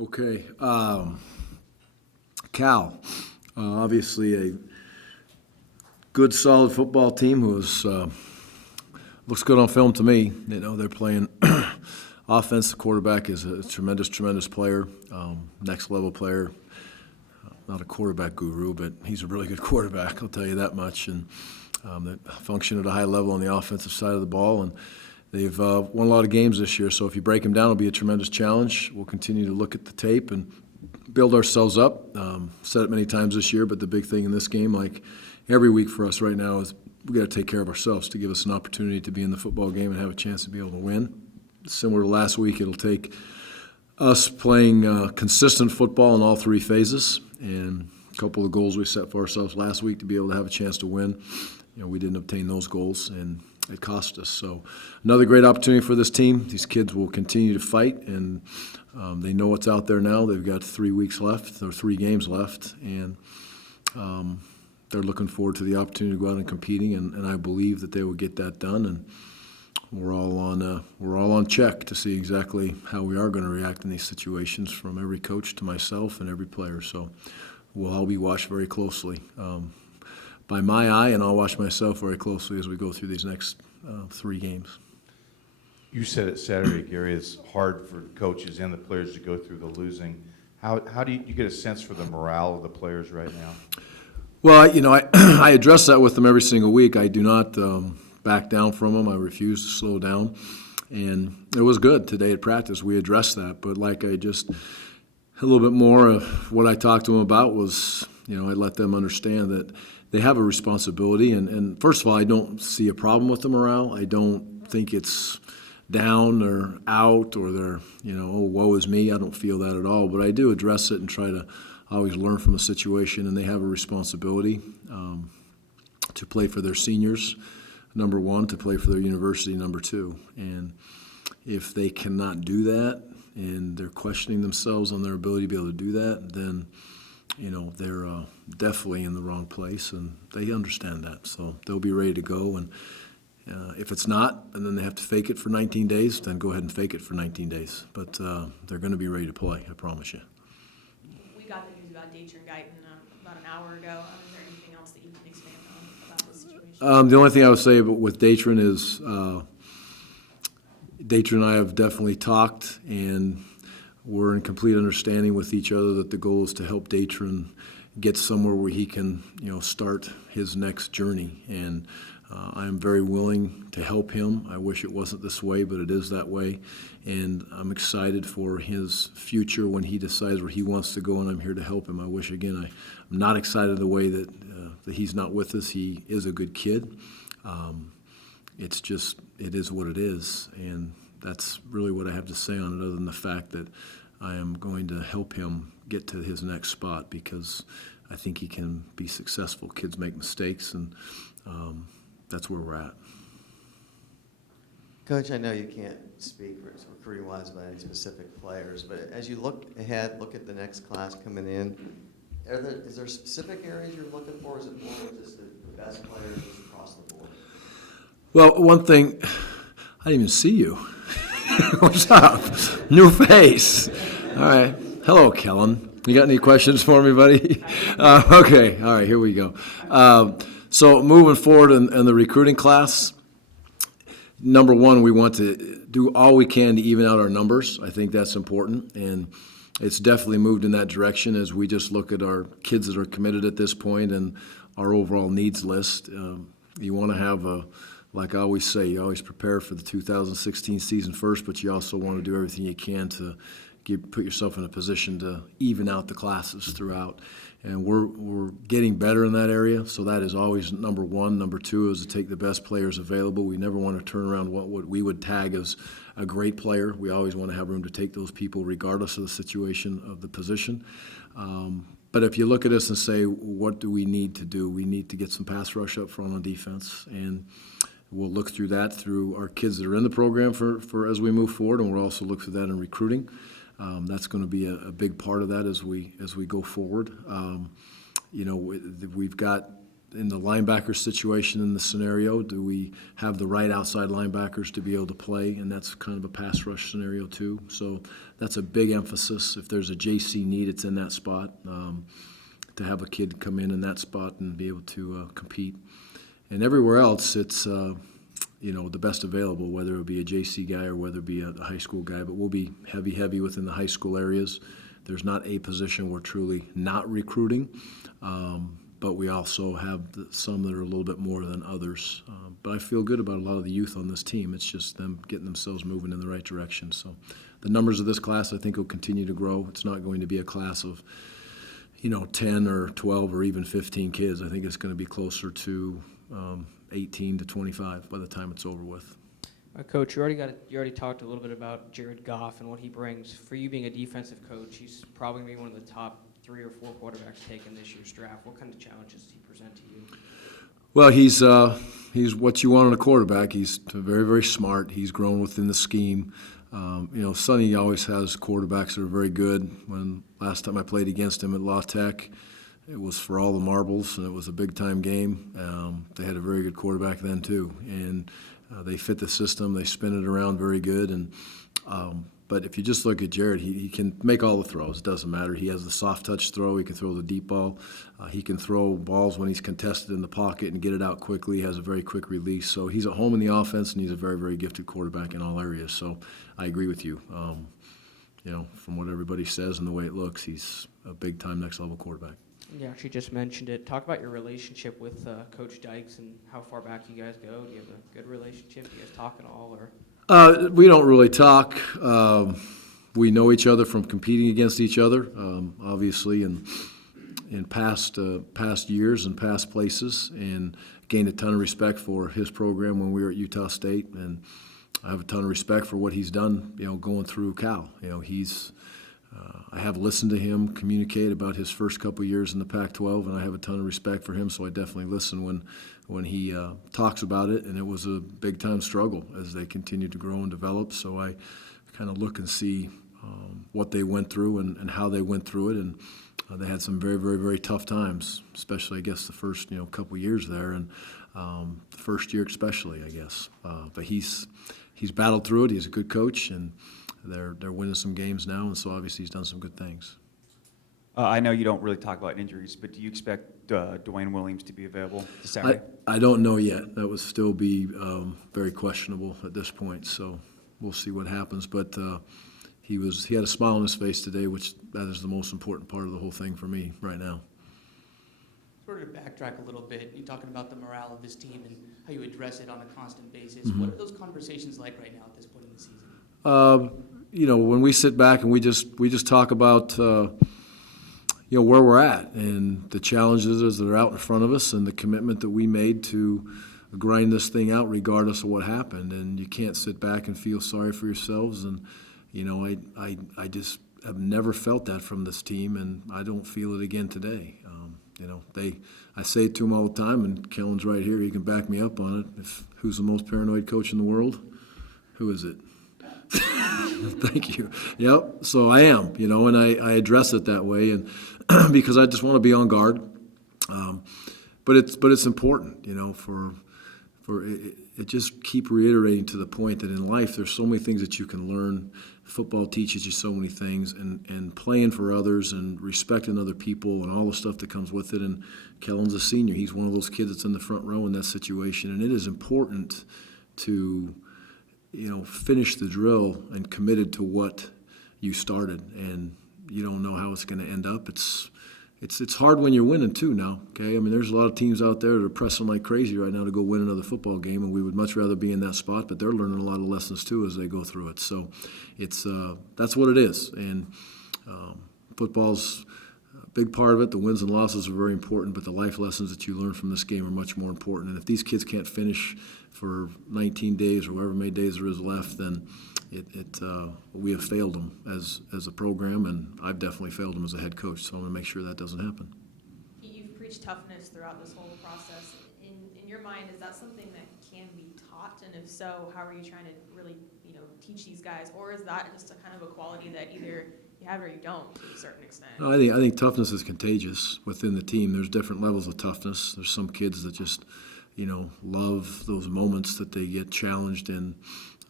Okay. Cal, obviously a good, solid football team who looks good on film to me. You know, they're playing offense. The quarterback is a tremendous, tremendous player, next level player. Not a quarterback guru, but he's a really good quarterback, I'll tell you that much. And they function at a high level on the offensive side of the ball. And they've won a lot of games this year, so if you break them down, it'll be a tremendous challenge. We'll continue to look at the tape and build ourselves up. Said it many times this year, but the big thing in this game, like every week for us right now, is we got to take care of ourselves to give us an opportunity to be in the football game and have a chance to be able to win. Similar to last week, it'll take us playing consistent football in all three phases, and a couple of goals we set for ourselves last week to be able to have a chance to win. You know, we didn't obtain those goals, and it cost us. So another great opportunity for this team. These kids will continue to fight, and they know what's out there now. They've got 3 weeks left, or 3 games left, and they're looking forward to the opportunity to go out and competing, and I believe that they will get that done. And we're all on check to see exactly how we are going to react in these situations, from every coach to myself and every player. So we'll all be watched very closely by my eye, and I'll watch myself very closely as we go through these next 3 games. You said it Saturday, Gary, it's hard for coaches and the players to go through the losing. How do you get a sense for the morale of the players right now? Well, you know, I address that with them every single week. I do not back down from them. I refuse to slow down. And it was good today at practice. We addressed that. But like a little bit more of what I talked to them about was, you know, I let them understand that they have a responsibility. And first of all, I don't see a problem with the morale. I don't think it's down or out or they're, you know, oh, woe is me. I don't feel that at all. But I do address it and try to always learn from the situation. And they have a responsibility to play for their seniors, number one, to play for their university, number two. And if they cannot do that and they're questioning themselves on their ability to be able to do that, then, you know, they're definitely in the wrong place, and they understand that. So they'll be ready to go. And if it's not, and then they have to fake it for 19 days, then go ahead and fake it for 19 days. But they're going to be ready to play, I promise you. We got the news about Dayton Guyton about an hour ago. Is there anything else that you can expand on about this situation? The only thing I would say with Datron is Datron and I have definitely talked, and we're in complete understanding with each other that the goal is to help Datron get somewhere where he can, you know, start his next journey. And I am very willing to help him. I wish it wasn't this way, but it is that way. And I'm excited for his future when he decides where he wants to go, and I'm here to help him. I wish, again, I'm not excited the way that he's not with us. He is a good kid. It's just, it is what it is. And that's really what I have to say on it, other than the fact that I am going to help him get to his next spot, because I think he can be successful. Kids make mistakes, and that's where we're at. Coach, I know you can't speak recruiting-wise about any specific players, but as you look ahead, look at the next class coming in, is there specific areas you're looking for? Is it more just the best players just across the board? Well, one thing, I didn't even see you. What's up? New face. All right. Hello, Kellen. You got any questions for me, buddy? Okay. All right, here we go. So moving forward in the recruiting class, number one, we want to do all we can to even out our numbers. I think that's important, and it's definitely moved in that direction as we just look at our kids that are committed at this point and our overall needs list. You want to have like I always say, you always prepare for the 2016 season first, but you also want to do everything you can to put yourself in a position to even out the classes throughout. And we're getting better in that area, so that is always number one. Number two is to take the best players available. We never want to turn around what we would tag as a great player. We always want to have room to take those people regardless of the situation of the position. But if you look at us and say, what do we need to do? We need to get some pass rush up front on defense, and we'll look through that through our kids that are in the program for as we move forward, and we'll also look through that in recruiting. That's going to be a big part of that as we go forward. You know, we've got in the linebacker situation in the scenario, do we have the right outside linebackers to be able to play? And that's kind of a pass rush scenario too. So that's a big emphasis. If there's a JC need, it's in that spot. To have a kid come in that spot and be able to compete. And everywhere else, it's the best available, whether it be a JC guy or whether it be a high school guy. But we'll be heavy within the high school areas. There's not a position we're truly not recruiting, but we also have some that are a little bit more than others. But I feel good about a lot of the youth on this team. It's just them getting themselves moving in the right direction. So the numbers of this class, I think, will continue to grow. It's not going to be a class of 10 or 12 or even 15 kids. I think it's going to be closer to 18 to 25 by the time it's over with. Coach, you already talked a little bit about Jared Goff and what he brings. For you being a defensive coach, he's probably going to be one of the top 3 or 4 quarterbacks taken this year's draft. What kind of challenges does he present to you? Well, he's what you want in a quarterback. He's very, very smart. He's grown within the scheme. Sonny always has quarterbacks that are very good. When last time I played against him at La Tech, it was for all the marbles, and it was a big-time game. They had a very good quarterback then, too. And they fit the system. They spin it around very good. But if you just look at Jared, he can make all the throws. It doesn't matter. He has the soft touch throw. He can throw the deep ball. He can throw balls when he's contested in the pocket and get it out quickly. He has a very quick release. So he's at home in the offense, and he's a very, very gifted quarterback in all areas. So I agree with you. From what everybody says and the way it looks, he's a big-time next-level quarterback. You actually just mentioned it. Talk about your relationship with Coach Dykes and how far back you guys go. Do you have a good relationship? Do you guys talk at all? We don't really talk. We know each other from competing against each other, obviously, in past years and past places, and gained a ton of respect for his program when we were at Utah State, and I have a ton of respect for what he's done, going through Cal. I have listened to him communicate about his first couple years in the Pac-12, and I have a ton of respect for him, so I definitely listen when he talks about it, and it was a big-time struggle as they continued to grow and develop, so I kind of look and see what they went through and how they went through it, and they had some very, very, very tough times, especially, I guess, the first couple years there, and the first year especially, I guess. But he's battled through it. He's a good coach, and they're winning some games now, and so obviously he's done some good things. I know you don't really talk about injuries, but do you expect Dwayne Williams to be available this Saturday? I don't know yet. That would still be very questionable at this point, so we'll see what happens. But he had a smile on his face today, which that is the most important part of the whole thing for me right now. Sort of to backtrack a little bit, you're talking about the morale of this team and how you address it on a constant basis. Mm-hmm. What are those conversations like right now at this point in the season? When we sit back and we just talk about where we're at and the challenges that are out in front of us and the commitment that we made to grind this thing out regardless of what happened. And you can't sit back and feel sorry for yourselves. And I just have never felt that from this team, and I don't feel it again today. I say it to him all the time, and Kellen's right here. He can back me up on it. Who's the most paranoid coach in the world? Who is it? Thank you. Yep. So I am, and I address it that way, and because I just want to be on guard. But it's important, for it just keep reiterating to the point that in life there's so many things that you can learn. Football teaches you so many things, and playing for others and respecting other people and all the stuff that comes with it. And Kellen's a senior. He's one of those kids that's in the front row in that situation, and it is important to finish the drill and committed to what you started, and you don't know how it's going to end up. It's hard when you're winning too now, okay? I mean, there's a lot of teams out there that are pressing like crazy right now to go win another football game, and we would much rather be in that spot, but they're learning a lot of lessons too as they go through it. So it's that's what it is, and football's a big part of it. The wins and losses are very important, but the life lessons that you learn from this game are much more important. And if these kids can't finish for 19 days or however many days there is left, then we have failed them as a program, and I've definitely failed them as a head coach. So I'm going to make sure that doesn't happen. You've preached toughness throughout this whole process. In your mind, is that something that can be taught? And if so, how are you trying to really teach these guys? Or is that just a kind of a quality that either you have it or you don't to a certain extent. No, I think toughness is contagious within the team. There's different levels of toughness. There's some kids that just, love those moments that they get challenged in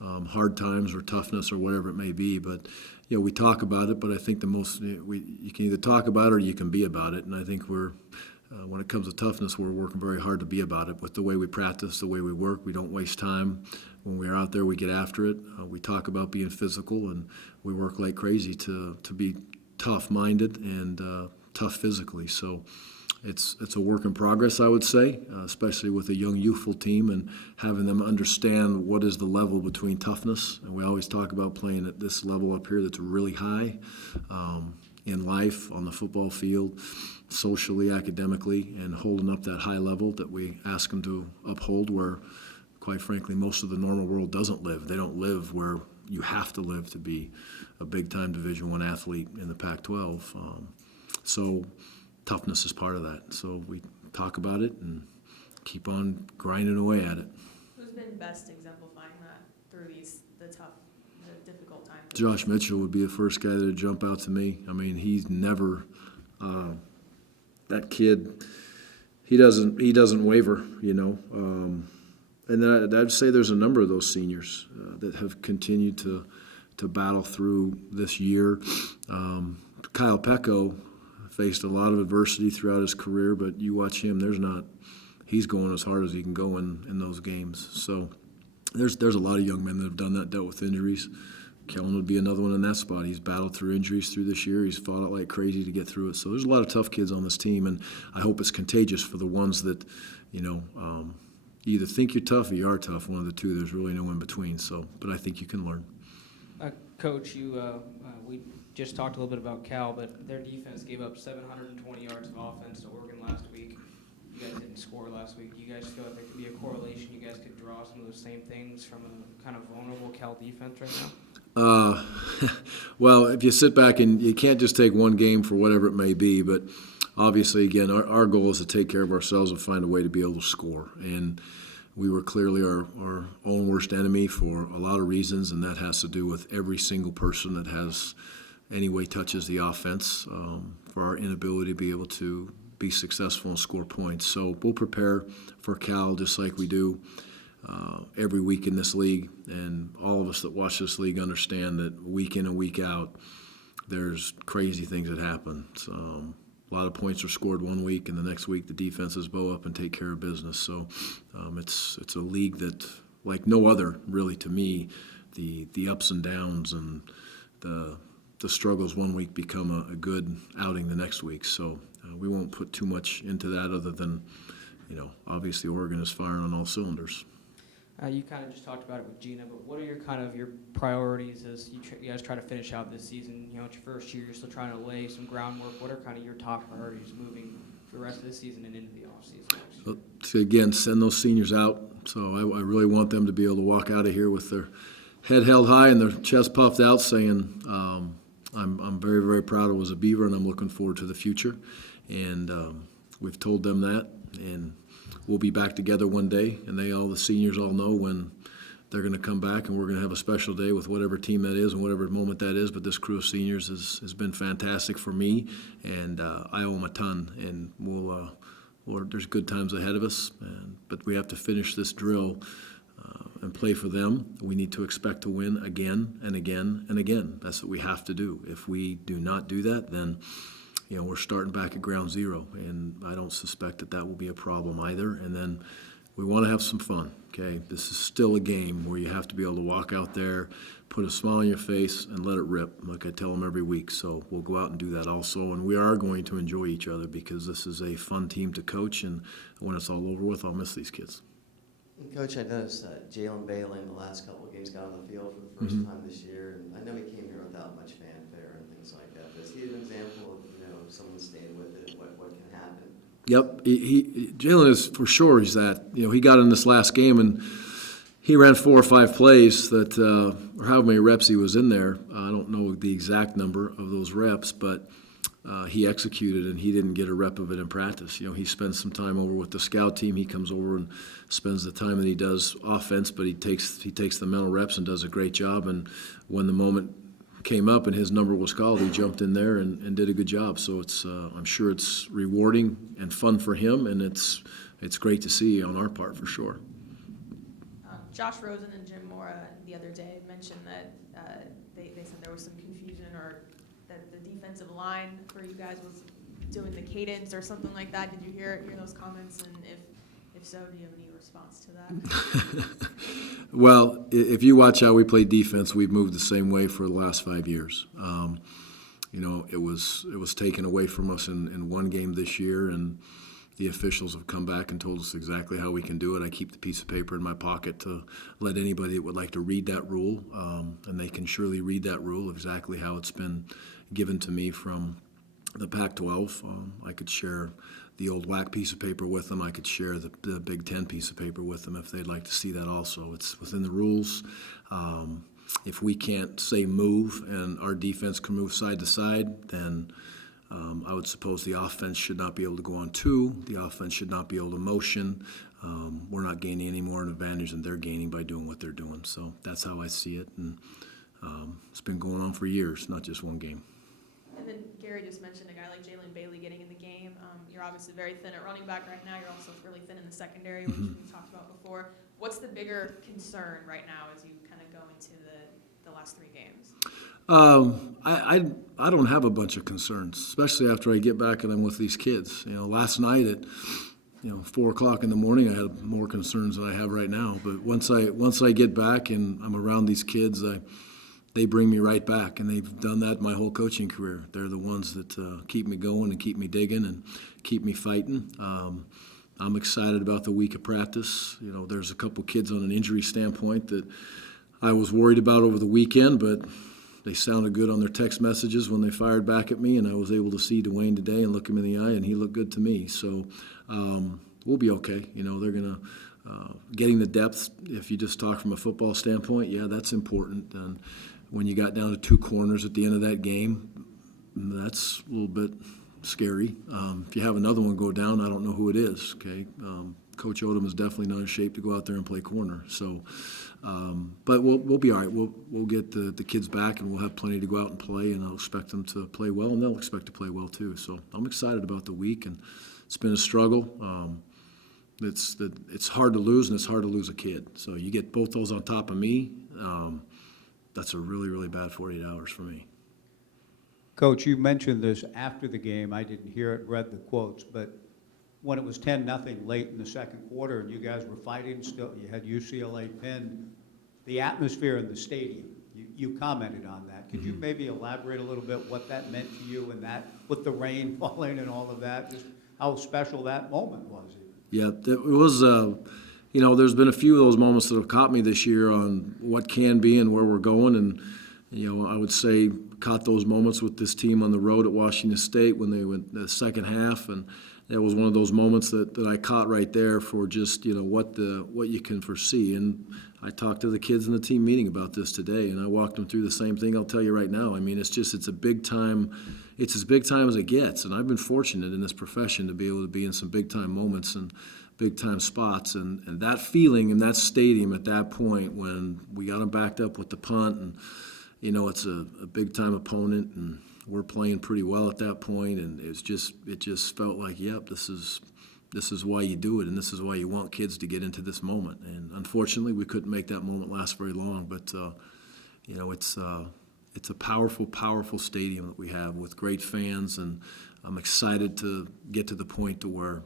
hard times or toughness or whatever it may be. But, we talk about it, but I think you can either talk about it or you can be about it. And I think when it comes to toughness, we're working very hard to be about it with the way we practice, the way we work. We don't waste time. When we're out there, we get after it. We talk about being physical, and we work like crazy to be tough-minded and tough physically. So it's a work in progress, I would say, especially with a young, youthful team and having them understand what is the level between toughness. And we always talk about playing at this level up here that's really high in life, on the football field, socially, academically, and holding up that high level that we ask them to uphold where, quite frankly, most of the normal world doesn't live. They don't live where you have to live to be a big-time Division I athlete in the Pac-12. So toughness is part of that. So we talk about it and keep on grinding away at it. Who's been best exemplifying that through the difficult times? Josh Mitchell would be the first guy that would jump out to me. I mean, he's never that kid. He doesn't waver, And then I'd say there's a number of those seniors that have continued to battle through this year. Kyle Pecco faced a lot of adversity throughout his career, but you watch him, he's going as hard as he can go in those games. So there's a lot of young men that have done that, dealt with injuries. Kellen would be another one in that spot. He's battled through injuries through this year. He's fought it like crazy to get through it. So there's a lot of tough kids on this team, and I hope it's contagious for the ones that, you either think you're tough or you are tough. One of the two. There's really no in between. So, but I think you can learn. Coach, we just talked a little bit about Cal, but their defense gave up 720 yards of offense to Oregon last week. You guys didn't score last week. Do you guys feel like there could be a correlation? You guys could draw some of those same things from a kind of vulnerable Cal defense right now? Well, if you sit back and you can't just take one game for whatever it may be, but obviously, again, our goal is to take care of ourselves and find a way to be able to score. And we were clearly our own worst enemy for a lot of reasons, and that has to do with every single person that has any way touches the offense for our inability to be able to be successful and score points. So we'll prepare for Cal just like we do every week in this league, and all of us that watch this league understand that week in and week out, there's crazy things that happen. So, a lot of points are scored one week, and the next week the defenses bow up and take care of business. So it's a league that, like no other, really, to me, the ups and downs and the struggles one week become a good outing the next week. So we won't put too much into that other than, obviously Oregon is firing on all cylinders. You kind of just talked about it with Gina, but what are your priorities as you guys try to finish out this season? It's your first year, you're still trying to lay some groundwork. What are kind of your top priorities moving for the rest of the season and into the offseason? So again, send those seniors out. So I really want them to be able to walk out of here with their head held high and their chest puffed out, saying, I'm very, very proud I was a Beaver, and I'm looking forward to the future. And we've told them that, and we'll be back together one day, and the seniors all know when they're going to come back, and we're going to have a special day with whatever team that is and whatever moment that is. But this crew of seniors has been fantastic for me, and I owe them a ton. And there's good times ahead of us, but we have to finish this drill and play for them. We need to expect to win again and again and again. That's what we have to do. If we do not do that, then we're starting back at ground zero, and I don't suspect that will be a problem either. And then we want to have some fun, okay? This is still a game where you have to be able to walk out there, put a smile on your face, and let it rip, like I tell them every week. So we'll go out and do that also, and we are going to enjoy each other because this is a fun team to coach, and when it's all over with, I'll miss these kids. And Coach, I noticed Jalen Bailey in the last couple of games got on the field for the first time this year, and I know he came here without much fanfare and things like that. But is he an example of someone staying with it, what can happen? Yep, Jalen is for sure. He's that. He got in this last game and he ran 4 or 5 plays that, or however many reps he was in there. I don't know the exact number of those reps, but he executed, and he didn't get a rep of it in practice. He spends some time over with the scout team. He comes over and spends the time that he does offense, but he takes the mental reps and does a great job. And when the moment came up and his number was called, he jumped in there and did a good job. So it's I'm sure it's rewarding and fun for him, and it's great to see on our part for sure. Josh Rosen and Jim Mora the other day mentioned that they said there was some confusion, or that the defensive line for you guys was doing the cadence or something like that. Did you hear those comments? And if so, do you have any response to that? Well, if you watch how we play defense, we've moved the same way for the last 5 years. It was taken away from us in one game this year, and the officials have come back and told us exactly how we can do it. I keep the piece of paper in my pocket to let anybody that would like to read that rule, and they can surely read that rule exactly how it's been given to me from the Pac-12. I could share the old WAC piece of paper with them. I could share the Big Ten piece of paper with them if they'd like to see that also. It's within the rules. If we can't say move and our defense can move side to side, then I would suppose the offense should not be able to go on two. The offense should not be able to motion. We're not gaining any more an advantage than they're gaining by doing what they're doing. So that's how I see it. And it's been going on for years, not just one game. And then Gary just mentioned a guy like Jalen Bailey getting in the game. You're obviously very thin at running back right now. You're also really thin in the secondary, which we talked about before. What's the bigger concern right now as you kind of go into the last 3 games? I don't have a bunch of concerns, especially after I get back and I'm with these kids. Last night at 4 o'clock in the morning, I had more concerns than I have right now. But once I get back and I'm around these kids, they bring me right back, and they've done that my whole coaching career. They're the ones that keep me going and keep me digging and keep me fighting. I'm excited about the week of practice. There's a couple kids on an injury standpoint that I was worried about over the weekend, but they sounded good on their text messages when they fired back at me, and I was able to see Dwayne today and look him in the eye, and he looked good to me. So we'll be okay. They're going to getting the depth, if you just talk from a football standpoint, yeah, that's important. And when you got down to 2 corners at the end of that game, that's a little bit scary. If you have another one go down, I don't know who it is, okay? Coach Odom is definitely not in shape to go out there and play corner. So, but we'll be all right. We'll get the kids back, and we'll have plenty to go out and play, and I'll expect them to play well, and they'll expect to play well too. So I'm excited about the week, and it's been a struggle. It's hard to lose, and it's hard to lose a kid. So you get both those on top of me, that's a really, really bad 48 hours for me. Coach, you mentioned this after the game. I didn't hear it, read the quotes, but when it was 10-0 late in the second quarter and you guys were fighting still, you had UCLA pinned, the atmosphere in the stadium, you commented on that. Could you maybe elaborate a little bit what that meant to you, and that with the rain falling and all of that, just how special that moment was? Yeah, it was, there's been a few of those moments that have caught me this year on what can be and where we're going. And, I would say caught those moments with this team on the road at Washington State when they went the second half. And it was one of those moments that I caught right there for just, what you can foresee. And I talked to the kids in the team meeting about this today, and I walked them through the same thing I'll tell you right now. I mean, it's a big time. It's as big time as it gets, and I've been fortunate in this profession to be able to be in some big-time moments and big-time spots. And that feeling in that stadium at that point when we got them backed up with the punt, and, it's a big-time opponent, and we're playing pretty well at that point, and it just felt like, yep, this is why you do it, and this is why you want kids to get into this moment. And unfortunately, we couldn't make that moment last very long, but, it's a powerful, powerful stadium that we have with great fans, and I'm excited to get to the point to where,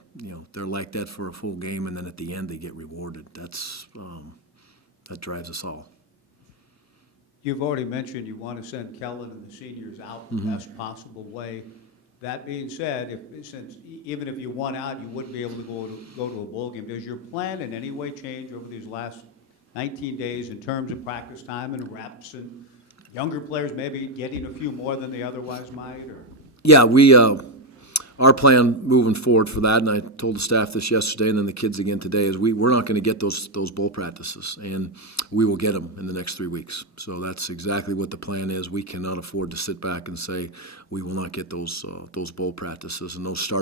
they're like that for a full game, and then at the end they get rewarded. That drives us all. You've already mentioned you want to send Kellen and the seniors out the best possible way. That being said, even if you won out, you wouldn't be able to go to a bowl game. Does your plan in any way change over these last 19 days in terms of practice time and reps and younger players maybe getting a few more than they otherwise might? Or? Yeah, our plan moving forward for that, and I told the staff this yesterday and then the kids again today, is we're not going to get those bowl practices, and we will get them in the next 3 weeks. So that's exactly what the plan is. We cannot afford to sit back and say we will not get those bowl practices, and those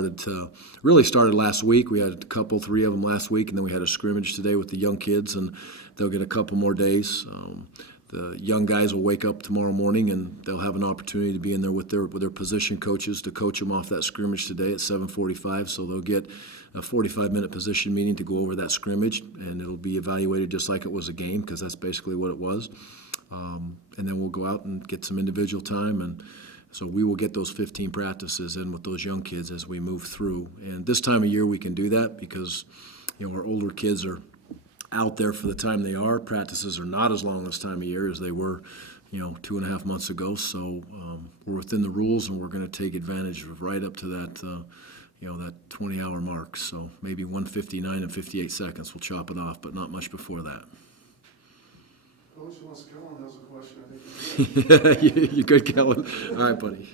really started last week. We had 3 of them last week, and then we had a scrimmage today with the young kids, and they'll get a couple more days. the young guys will wake up tomorrow morning and they'll have an opportunity to be in there with their position coaches to coach them off that scrimmage today at 7:45. So they'll get a 45-minute position meeting to go over that scrimmage, and it'll be evaluated just like it was a game, because that's basically what it was. And then we'll go out and get some individual time, and so we will get those 15 practices in with those young kids as we move through. And this time of year we can do that because, our older kids are out there for the time they are. Practices are not as long this time of year as they were, 2.5 months ago. So we're within the rules, and we're going to take advantage of right up to that, that 20-hour mark. So maybe 1:59 and 58 seconds. We'll chop it off, but not much before that. Coach, unless Kellen has a question, I think. You're good, Kellen. All right, buddy.